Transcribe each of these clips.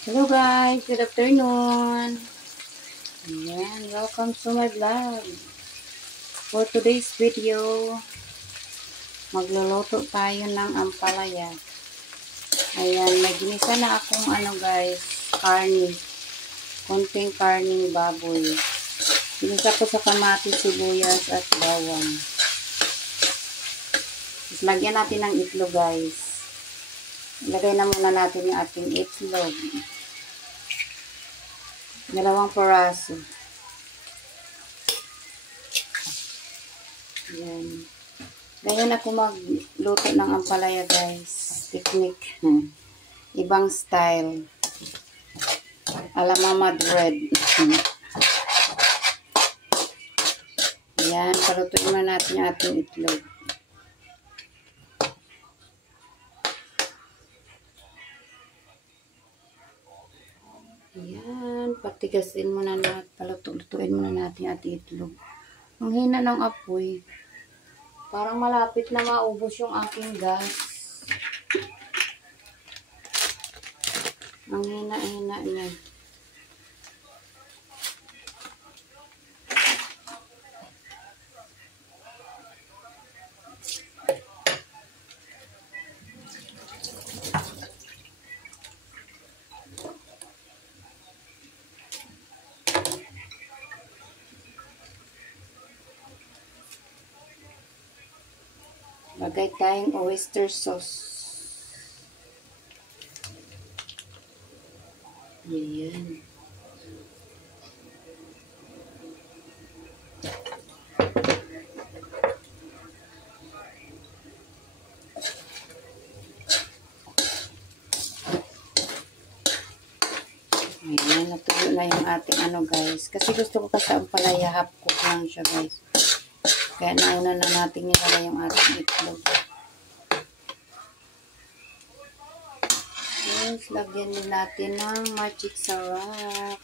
Hello guys, good afternoon. Ayan, welcome to my vlog. For today's video, magluluto tayo ng ampalaya. Ayan, may ginisa na akong karne. Konting karning baboy. Ginisa ko sa kamatis, sibuyas at bawang. Tapos lagyan natin ng itlog guys. Ilagay na muna natin yung ating itlog. 2 piraso. Ayan. Ngayon ako magluto ng ampalaya guys. Technique. Ibang style. Ala Mama Dread. Ayan. Palutuin na natin yung ating itlog. Ayan, patigasin muna natin, palutuin muna natin at itlog. Ang hina ng apoy, parang malapit na maubos yung aking gas. Ang hina-hina niya. Lagay tayong oyster sauce. Ayan. Ayan, natuyo na yung ating guys. Kasi gusto ko kasi ampalaya, half cook lang siya guys. Kaya nauna na natin nilagay yung ating itlog. Yes, lagyan din natin ng magic sarap.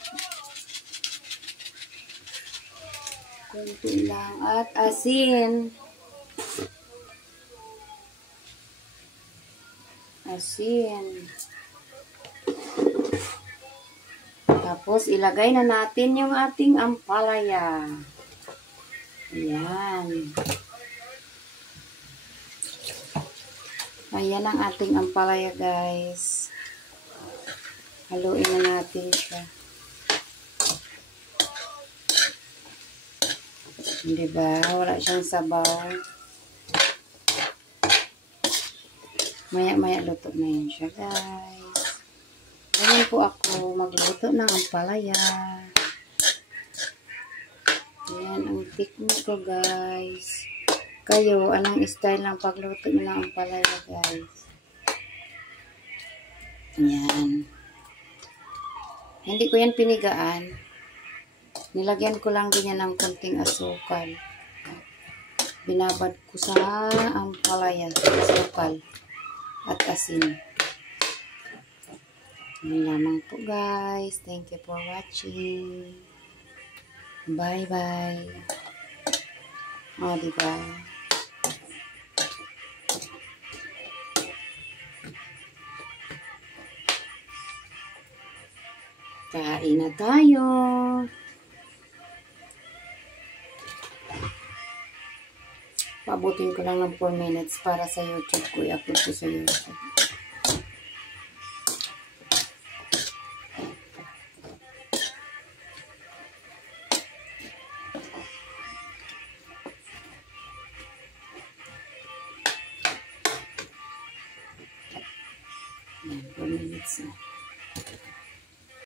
Kunti lang. At asin. Asin. Tapos, ilagay na natin yung ating ampalaya. Ayan. Ayan ang ating ampalaya, guys. Haluin na natin siya. Diba? Wala siyang sabaw. Maya-maya luto na yun siya, guys. Ganyan po ako magluto ng ampalaya. Ayan ang technique ko, guys. Kayo, anong style ng pagluto nyo ng ampalaya, guys? Ayan. Hindi ko yan pinigaan. Nilagyan ko lang din yan ng konting asukal. Binabad ko sa ampalaya, asukal at asin. Yan lamang po, guys. Thank you for watching. Bye-bye. O, diba? Kain na tayo. Pabutin ko lang ng 4 minutes para sa YouTube ko. I-upload ko sa YouTube. Yan, 4 minutes na.